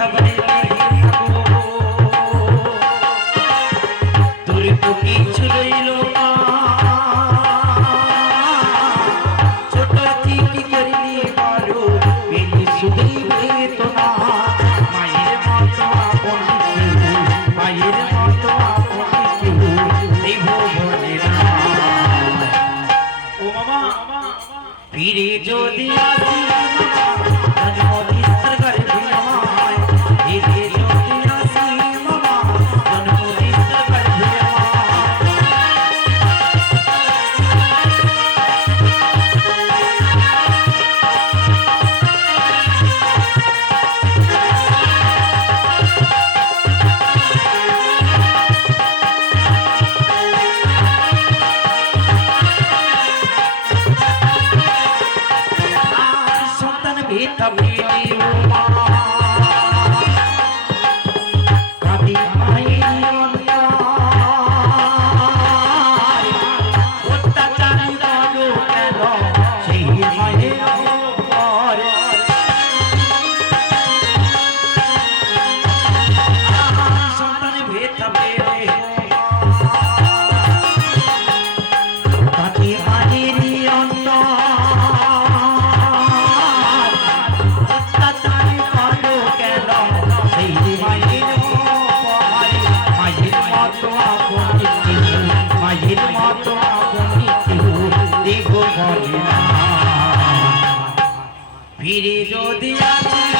खबर ফিরে যদি ही तपीली ফিরে যদি আসি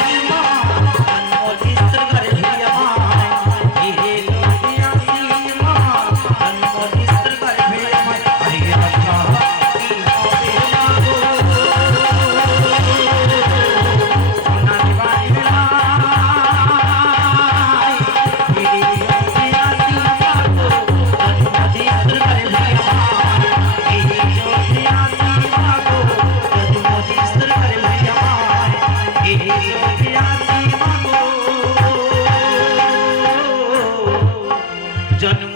জন্ম